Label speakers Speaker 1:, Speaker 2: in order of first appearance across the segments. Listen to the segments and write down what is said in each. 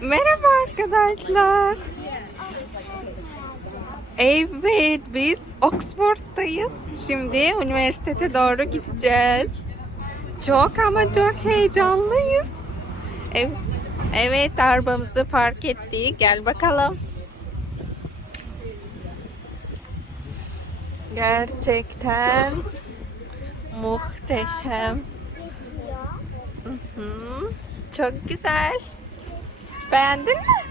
Speaker 1: Merhaba arkadaşlar. Evet biz Oxford'dayız. Şimdi üniversitete doğru gideceğiz. Çok ama çok heyecanlıyız. Evet, arabamızı park ettik. Gel bakalım. Gerçekten muhteşem. Hı hı. Çok güzel. Beğendin mi?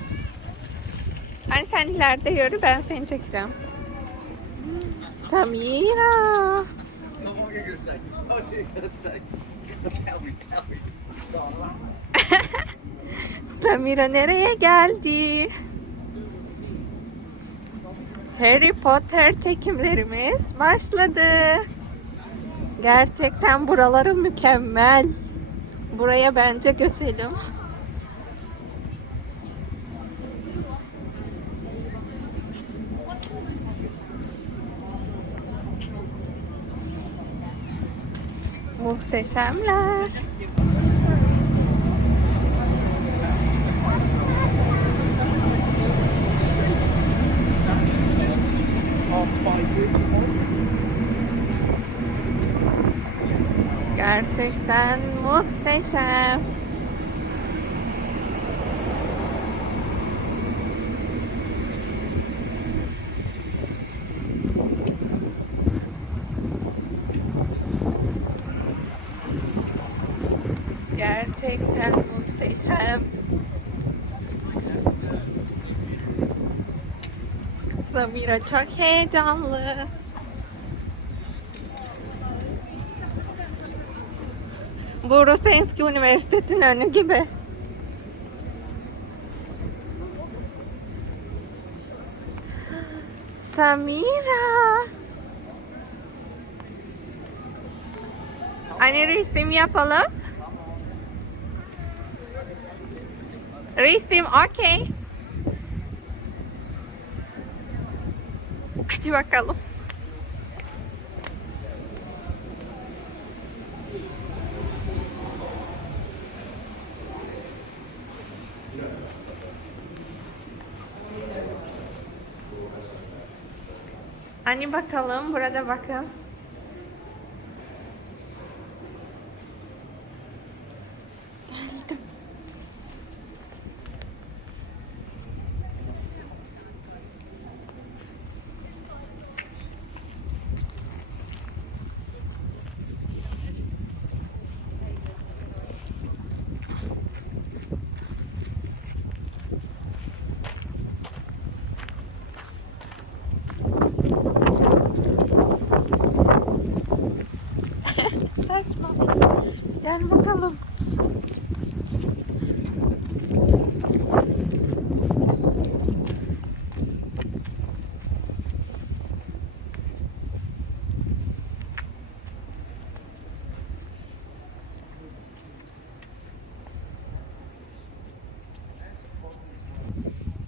Speaker 1: Hani sen ileride yürü ben seni çekeceğim. Samira. Samira nereye geldi? Harry Potter çekimlerimiz başladı. Gerçekten buraları mükemmel. Buraya bence göçelim. Muhteşemler.
Speaker 2: Past five years
Speaker 1: Gerçekten muhteşem. Gerçekten muhteşem. Samira çok heyecanlı. Burası eski üniversitetin önü gibi. Samira. Hani resim yapalım? Resim okey. Hadi bakalım. Hani bakalım, burada bakın. Geldim. Taşma. Gel bakalım.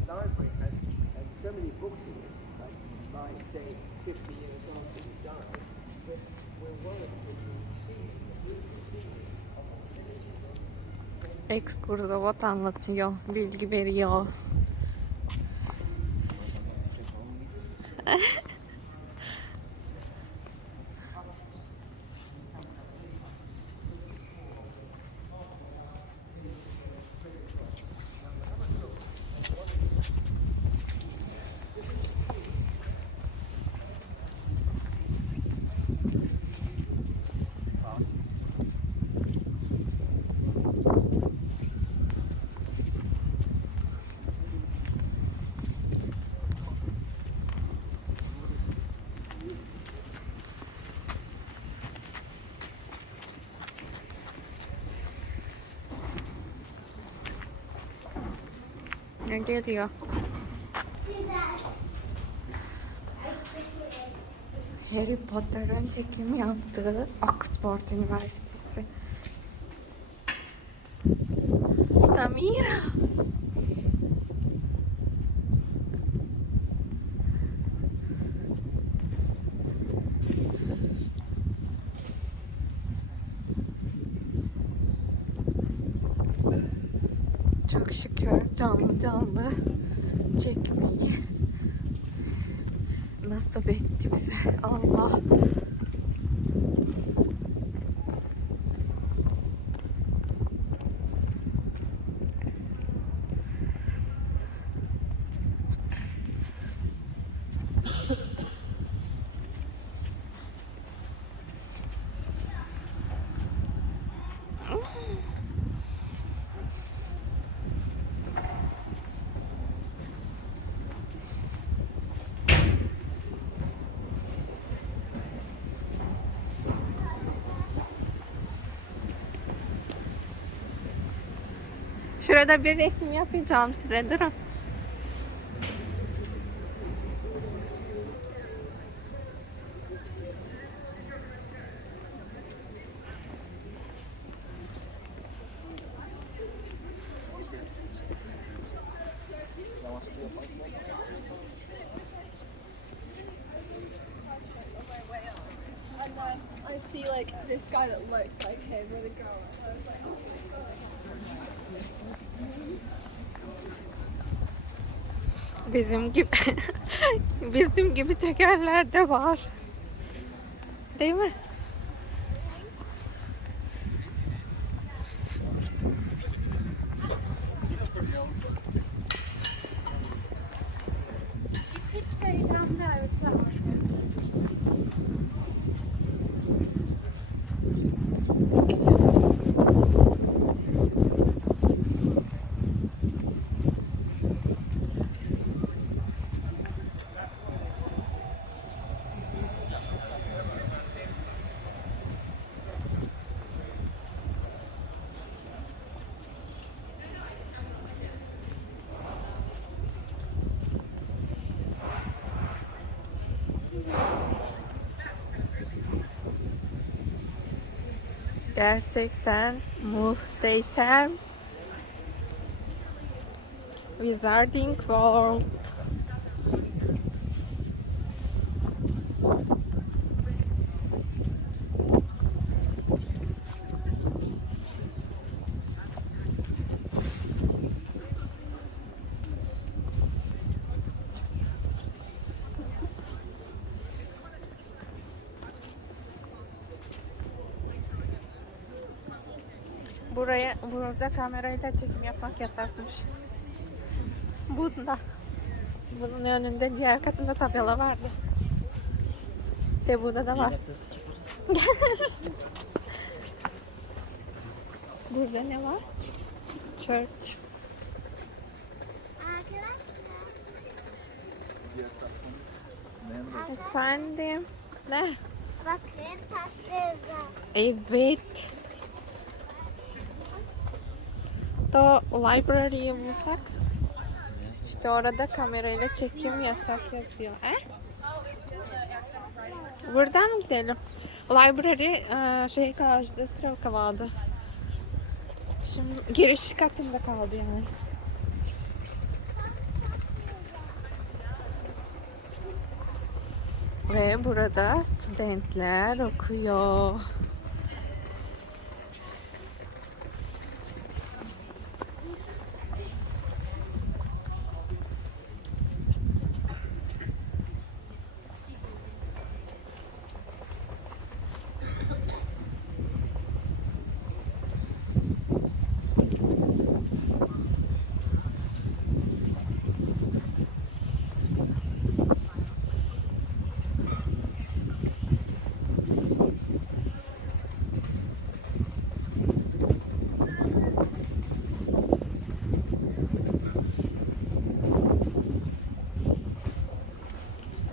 Speaker 3: library has um, so many books in it, like, like say 50 years after he died, that we're worried that we'll see, we'll see of
Speaker 1: Ekskursovat anlatıyor, bilgi veriyor. Ne geliyor? Harry Potter'ın çekim yaptığı Oxford Üniversitesi. Samira. Çok şükür canlı çekmeyi nasip etti bize Allah. Şurada bir resim yapacağım size. Durun.
Speaker 4: I see like this guy that looks like him with a girl. Oh.
Speaker 1: Bizim gibi bizim gibi tekerler de var. Değil mi? Gerçekten muhteşem. Wizarding World. Burada kamerayla çekim yapmak yasakmış. Bunda. Bunun önünde diğer katında tabela vardı. De burada da var. burada ne var? Church. Efendim. Ne?
Speaker 5: Bakın pastırdı.
Speaker 1: Evet. Da library'yi bulsak. İşte orada kamerayla çekim yasak yazıyor. He? Buradan gidelim? Library e, şey karşıda Stravka vardı. Şimdi giriş katında kaldı yani. Ve burada studentler okuyor.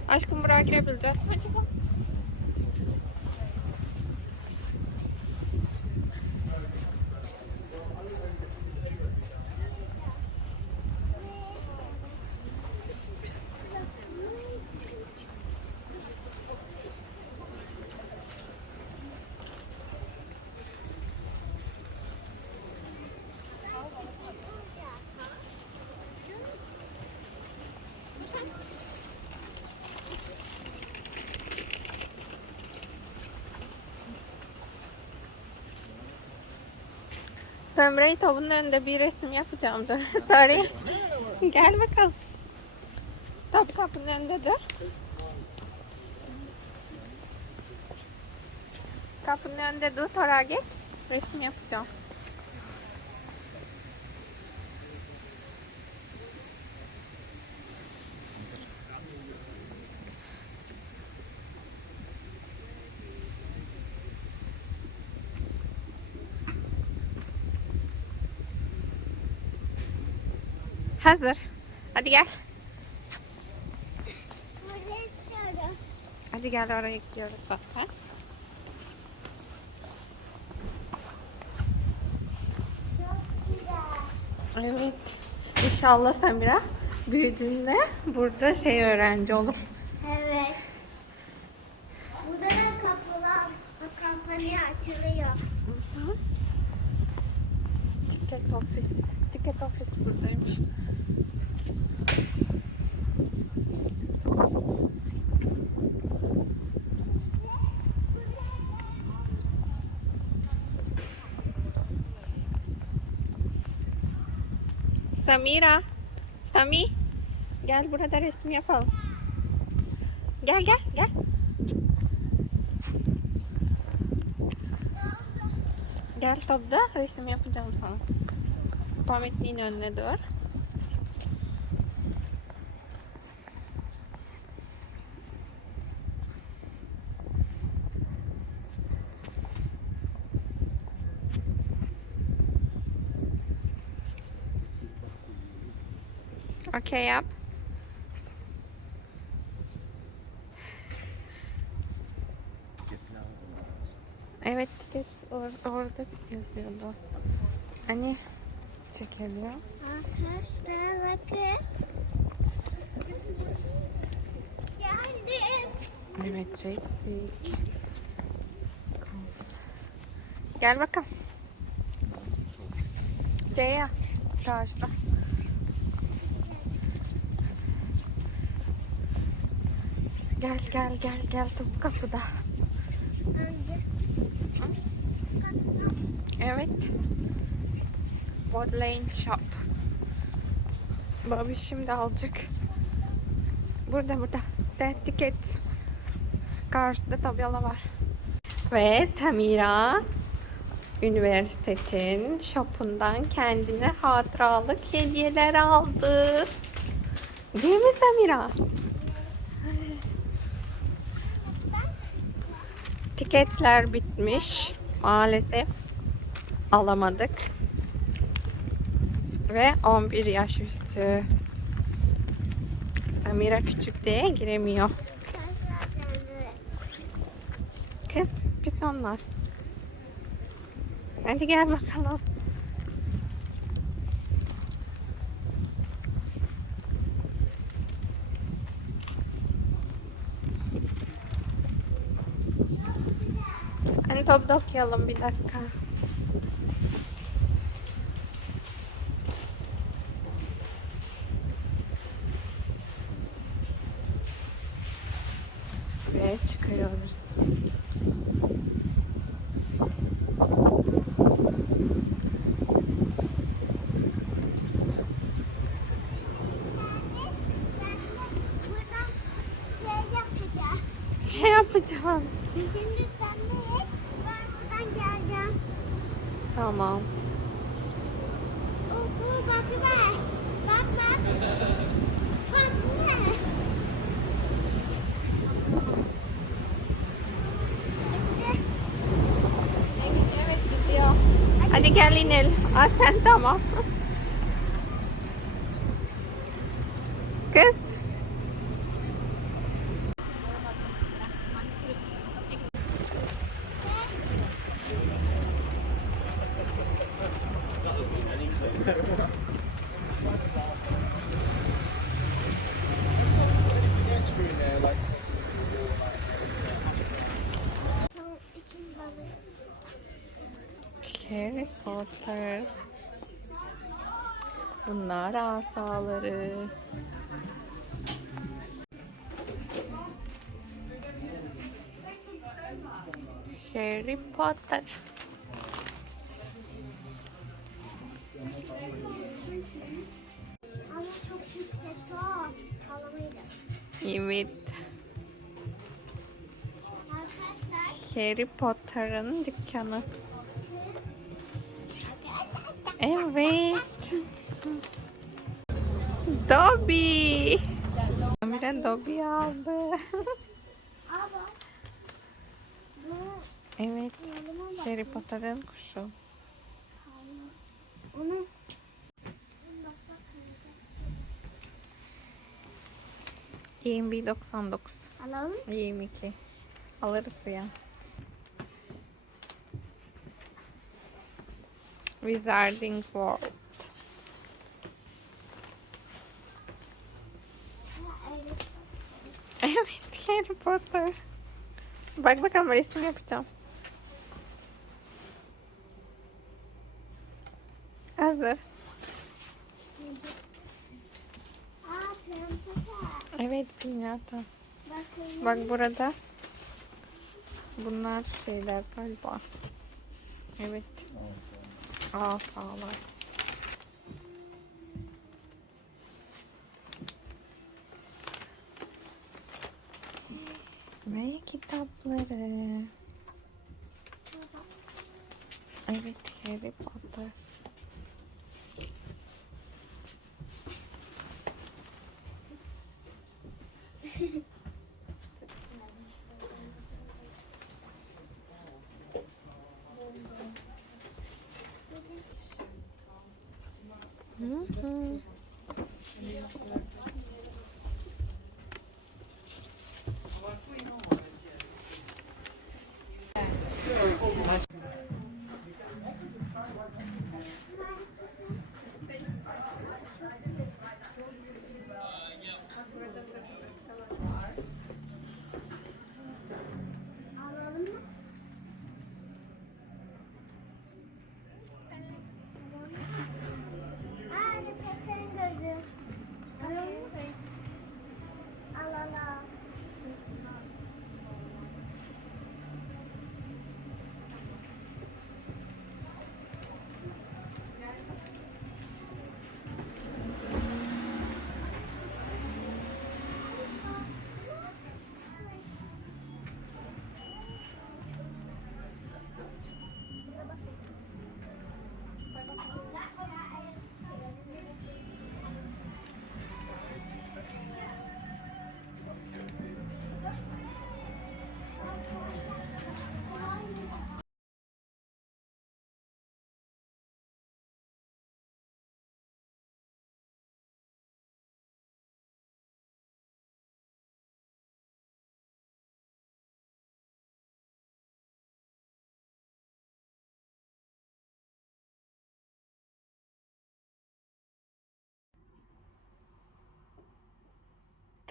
Speaker 1: Aşkım buraya girebileceğiz. mi acaba? Sömre'yi tavunun önünde bir resim yapacağım dur. Sorry. Gel bakalım. Top kapının önünde dur. Kapının önünde dur. Oraya geç. Resim yapacağım. Hazır. Hadi gel. Hadi gel oraya gidiyoruz.
Speaker 5: Çok güzel.
Speaker 1: Evet. İnşallah Samira büyüdüğünde burada şey öğrenci olur.
Speaker 5: Evet. Burada da kapılar, kampanya açılıyor.
Speaker 1: Ticket ofis. Ticket ofis buradaymış. Samira. Sami. Gel burada resim yapalım. Gel gel gel. Gel topda resim yapacağım sana. Pametliğin önüne dur. Okey yap. Evet tiket or- orada yazıyordu. Hani çekiliyor.
Speaker 5: Arkadaşlar bakın. Geldim.
Speaker 1: Evet çektik. Gel bakalım. Gel Karşıda. Gel gel gel gel top kapıda. Evet. Bodlane Shop. Bobby şimdi alacak. Burada burada. Dead ticket. Karşıda tabela var. Ve Samira üniversitetin shopundan kendine hatıralık hediyeler aldı. Değil mi Samira? Tiketler bitmiş. Maalesef alamadık. Ve 11 yaş üstü. Samira küçük diye giremiyor. Kız pis onlar. Hadi gel bakalım. Hani topda okuyalım bir dakika. Ve çıkıyoruz.
Speaker 5: Buradan şey yapacağım.
Speaker 1: Ne yapacağım?
Speaker 5: Şimdi sen de hep ben buradan geleceğim.
Speaker 1: Tamam.
Speaker 5: Oku bak be. Bak bak. Bak ne? Bitti.
Speaker 1: Evet, evet gidiyor. Hadi gel inelim. Aa, sen
Speaker 5: sahaları.
Speaker 1: Harry Potter. Ama çok yüksek top. Evet. Harry Potter'ın dükkanı. Evet. Dobby. Amira Dobby aldı. Evet. Harry Potter'ın kuşu.
Speaker 5: Onu.
Speaker 1: EMB 99.
Speaker 5: Alalım.
Speaker 1: 22. Alırız ya. Wizarding World. Evet Harry Potter. Bak bakalım resim yapacağım. Hazır. Evet.
Speaker 5: Bakın.
Speaker 1: Bak burada. Bunlar şeyler galiba. Evet. Asalar. Ve kitapları. Evet Harry Potter. Hı hı.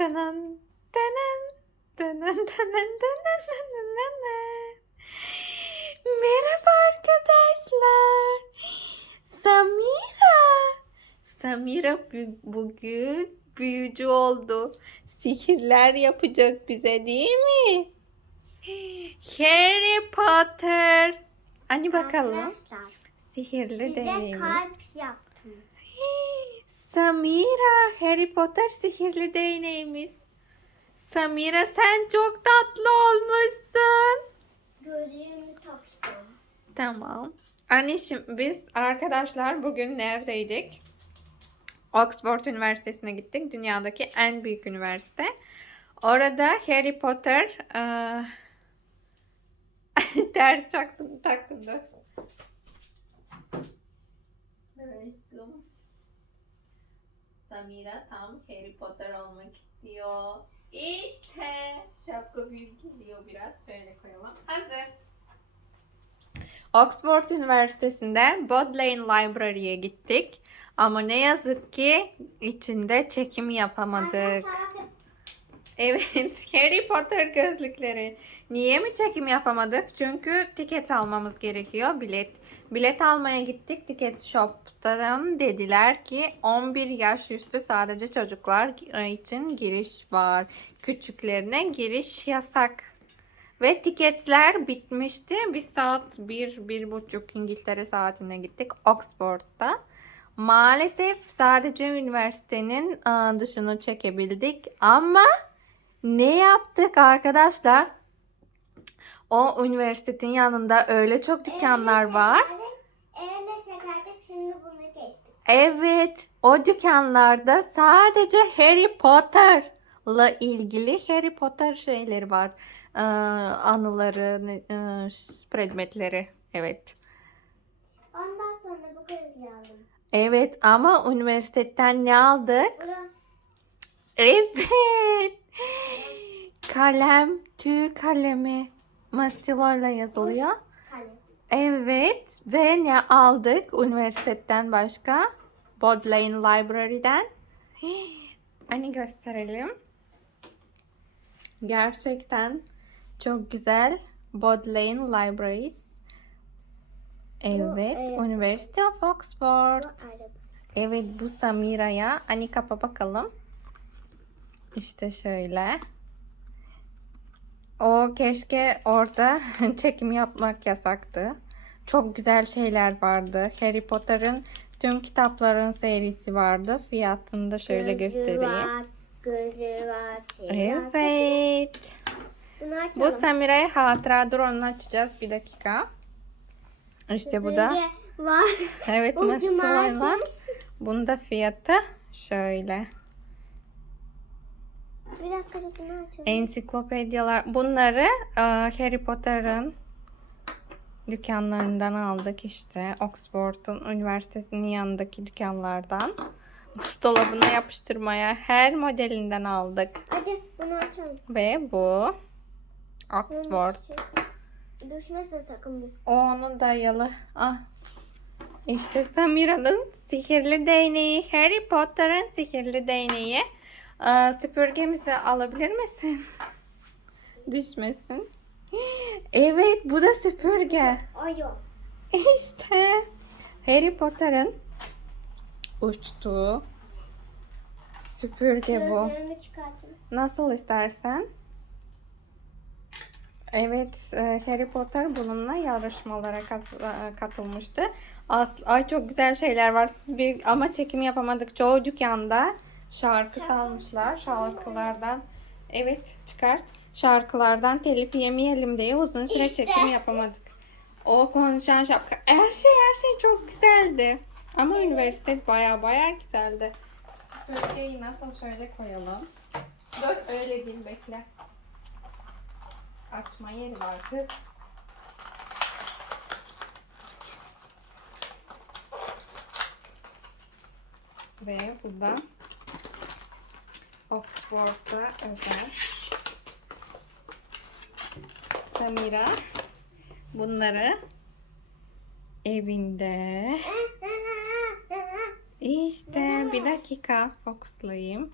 Speaker 1: Tanan, tanan, tanan, tanan, tanan, tanan, tanan. Merhaba arkadaşlar. Samira. Samira bugün büyücü oldu. Sihirler yapacak bize değil mi? Harry Potter. Hani bakalım.
Speaker 5: Arkadaşlar,
Speaker 1: Sihirli
Speaker 5: size
Speaker 1: deneyimiz.
Speaker 5: kalp yaptım.
Speaker 1: Samira, Harry Potter sihirli değneğimiz. Samira sen çok tatlı olmuşsun.
Speaker 5: Gözlüğümü taktım.
Speaker 1: Tamam. Anneciğim biz arkadaşlar bugün neredeydik? Oxford Üniversitesi'ne gittik. Dünyadaki en büyük üniversite. Orada Harry Potter eee, ters taktım, taktım dur. Dur aşkım. Samira tam Harry Potter olmak istiyor. İşte şapka büyük geliyor biraz. Şöyle koyalım. Hazır. Oxford Üniversitesi'nde Bodleian Library'ye gittik. Ama ne yazık ki içinde çekim yapamadık. Evet, Harry Potter gözlükleri. Niye mi çekim yapamadık? Çünkü tiket almamız gerekiyor, bilet. Bilet almaya gittik tiket shop'tan dediler ki 11 yaş üstü sadece çocuklar için giriş var. Küçüklerine giriş yasak. Ve tiketler bitmişti. Bir saat, bir, bir buçuk İngiltere saatine gittik Oxford'da. Maalesef sadece üniversitenin aa, dışını çekebildik ama Ne yaptık arkadaşlar? O üniversitenin yanında öyle çok dükkanlar var.
Speaker 5: Eline çekerdik şimdi bunu geçtik.
Speaker 1: Evet, o dükkanlarda sadece Harry Potter'la ilgili Harry Potter şeyleri var. Ee, anıları, e, predmetleri. Evet.
Speaker 5: Ondan sonra bu kızı aldım.
Speaker 1: Evet ama üniversiteden ne aldık?
Speaker 5: Bunu
Speaker 1: Evet. Kalem, tüy kalemi. Mastilo'yla yazılıyor. Evet ve ne aldık üniversiteden başka? Bodleian Library'den. Hani gösterelim. Gerçekten çok güzel. Bodleian Libraries. Evet,
Speaker 5: evet.
Speaker 1: University of Oxford. Evet bu Samira'ya. Kapa bakalım. İşte şöyle. O keşke orada çekim yapmak yasaktı. Çok güzel şeyler vardı. Harry Potter'ın tüm kitapların serisi vardı. Fiyatını da şöyle
Speaker 5: Gözü
Speaker 1: göstereyim.
Speaker 5: Var, gözü var, şey var.
Speaker 1: Evet.
Speaker 5: Bunu
Speaker 1: Bu. Samira'ya hatıra. Dur onu açacağız bir dakika. İşte bu da.
Speaker 5: Var.
Speaker 1: Evet masalarla.
Speaker 5: mavi.
Speaker 1: Bunun da fiyatı şöyle.
Speaker 5: Bir dakika bunu açalım.
Speaker 1: Ensiklopedyalar. Bunları e, Harry Potter'ın dükkanlarından aldık işte. Oxford'un üniversitesinin yanındaki dükkanlardan. Buzdolabına yapıştırmaya her modelinden aldık.
Speaker 5: Hadi bunu açalım.
Speaker 1: Ve bu Oxford.
Speaker 5: Düşmesin sakın bu.
Speaker 1: O onun dayalı. Ah. İşte Samira'nın sihirli değneği. Harry Potter'ın sihirli değneği. Aa, süpürgemizi alabilir misin? Düşmesin. Evet bu da süpürge.
Speaker 5: Ay yok.
Speaker 1: İşte Harry Potter'ın uçtuğu süpürge bu. Nasıl istersen. Evet, e, Harry Potter bununla yarışmalara e, katılmıştı. Ay çok güzel şeyler var. Siz bir ama çekim yapamadık. Çoğu dükkanda şarkı salmışlar. Şarkılardan. Evet, çıkart. Şarkılardan telif yemeyelim diye uzun süre
Speaker 5: İşte.
Speaker 1: çekim yapamadık. O konuşan şapka. Her şey her şey çok güzeldi. Ama üniversite baya baya güzeldi. Süpürgeyi nasıl şöyle koyalım. Dur öyle değil bekle. Açma yeri var kız. Ve burada Oxford'a özel Samira bunları evinde işte bir dakika fokuslayayım.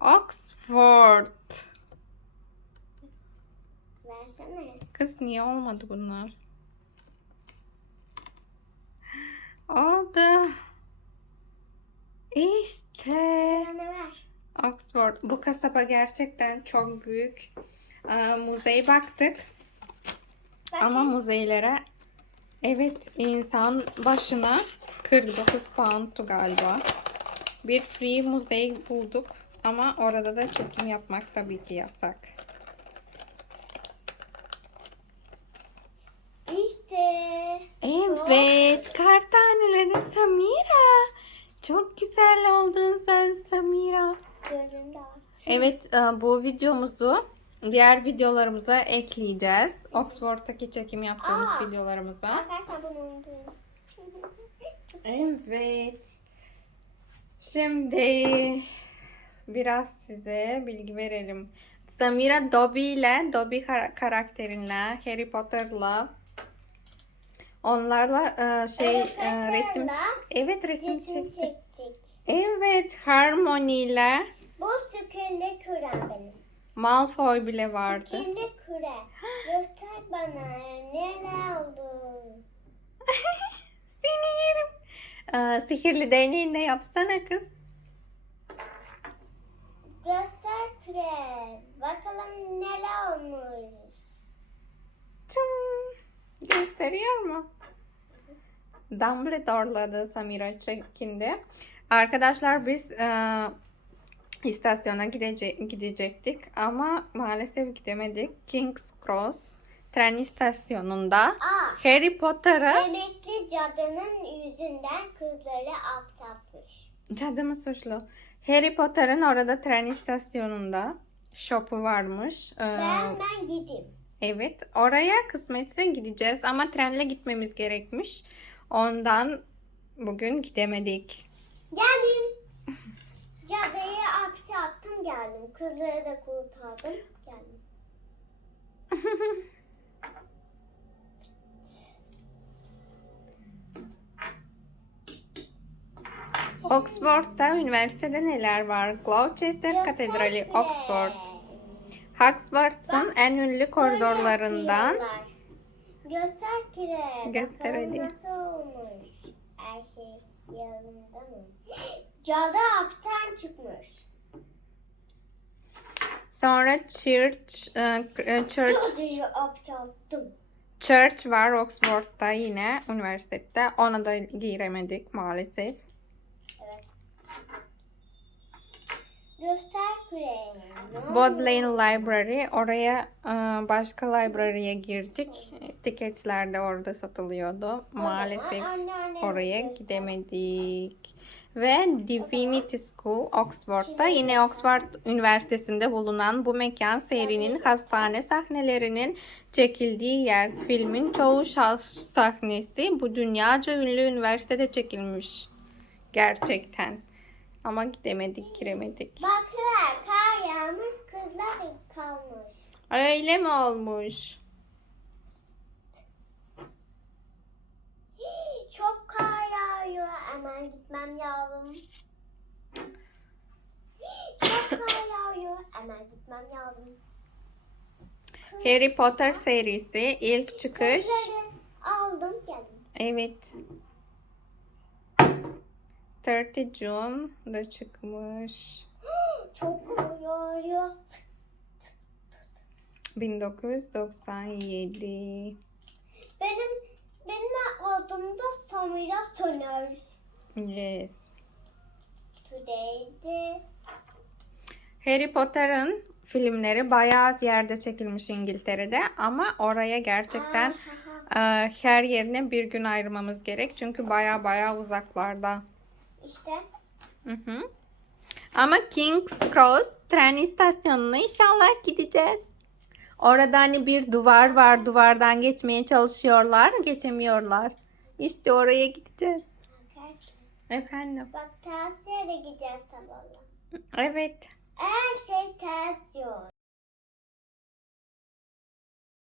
Speaker 1: Oxford.
Speaker 5: Versene.
Speaker 1: Kız niye olmadı bunlar? Oldu. İşte
Speaker 5: Bana ver.
Speaker 1: Oxford. Bu kasaba gerçekten çok büyük. Ee, muzeye baktık. Ama muzeylere evet insan başına 49 pound'tu galiba. Bir free muzey bulduk. Ama orada da çekim yapmak tabii ki yasak.
Speaker 5: İşte.
Speaker 1: Evet, kar taneleri Samira. Çok güzel oldun sen Samira.
Speaker 5: Gözüm de var.
Speaker 1: Evet, e, bu videomuzu diğer videolarımıza ekleyeceğiz. Oxford'daki çekim yaptığımız
Speaker 5: Aa.
Speaker 1: videolarımıza.
Speaker 5: Arkadaşlar bunu unutmayın.
Speaker 1: Evet. Şimdi biraz size bilgi verelim. Samira Dobby ile Dobby kar- karakterinle Harry Potter'la onlarla e, şey
Speaker 5: Evet,
Speaker 1: e, resim evet resim
Speaker 5: Resim
Speaker 1: çektik.
Speaker 5: çektik.
Speaker 1: Evet Harmony ile
Speaker 5: Bu sükürlü küre benim.
Speaker 1: Malfoy bile vardı.
Speaker 5: Sükürlü küre. Göster bana neler oldu.
Speaker 1: Seni yerim. E, sihirli değneğinle yapsana kız.
Speaker 5: Göster küre. Bakalım neler olmuş.
Speaker 1: Tım. Gösteriyor mu? Dumbledore'la da Samira çekindi. Arkadaşlar biz e, istasyona gidece- gidecektik ama maalesef gidemedik. King's Cross tren istasyonunda
Speaker 5: Aa,
Speaker 1: Harry Potter'ı
Speaker 5: emekli cadının yüzünden kızları apsatmış.
Speaker 1: cadı mı suçlu? Harry Potter'ın orada tren istasyonunda şopu varmış. Ee,
Speaker 5: Ben ben gideyim.
Speaker 1: Evet, oraya kısmetse gideceğiz ama trenle gitmemiz gerekmiş. Ondan bugün gidemedik.
Speaker 5: Geldim. Kızları da kurtardım geldim.
Speaker 1: Oxford'da üniversitede neler var? Gloucester Katedrali, Oxford. Hogwarts'ın en ünlü koridorlarından.
Speaker 5: Göster kire.
Speaker 1: Göster hadi.
Speaker 5: Nasıl olmuş? Her şey yanında mı? Cadı hapisten çıkmış.
Speaker 1: Sonra Church, e, e, Church. Church var Oxford'da yine üniversitede. Ona da giremedik maalesef.
Speaker 5: Evet. Göster
Speaker 1: Bodleian? Library. Oraya e, başka library'e girdik. Tiketler de orada satılıyordu. Maalesef oraya gidemedik. Ve Divinity School Oxford'da yine Oxford Üniversitesi'nde bulunan bu mekan serinin hastane sahnelerinin çekildiği yer. Filmin çoğu sahnesi bu dünyaca ünlü üniversitede çekilmiş. Gerçekten. Ama gidemedik, giremedik.
Speaker 5: Bakıyorlar kar yağmış kızlar kalmış.
Speaker 1: Öyle mi olmuş?
Speaker 5: Çok kar yağıyor. Hemen gitmem lazım. Çok kar yağıyor. Hemen gitmem lazım.
Speaker 1: Harry Potter serisi ilk çıkış.
Speaker 5: Aldım geldim.
Speaker 1: Evet. 30 June'da çıkmış.
Speaker 5: Çok kar yağıyor.
Speaker 1: 1997.
Speaker 5: Benim benim adımda Samira Söner.
Speaker 1: Yes.
Speaker 5: Today'di.
Speaker 1: Harry Potter'ın filmleri bayağı yerde çekilmiş İngiltere'de ama oraya gerçekten e, her yerine bir gün ayırmamız gerek çünkü bayağı bayağı uzaklarda.
Speaker 5: İşte.
Speaker 1: Hı hı. Ama King's Cross tren istasyonuna inşallah gideceğiz. Orada hani bir duvar var. Duvardan geçmeye çalışıyorlar. Geçemiyorlar. İşte oraya gideceğiz. Efendim.
Speaker 5: Bak ters yere gideceğiz sabahla.
Speaker 1: Evet. Her şey ters yol.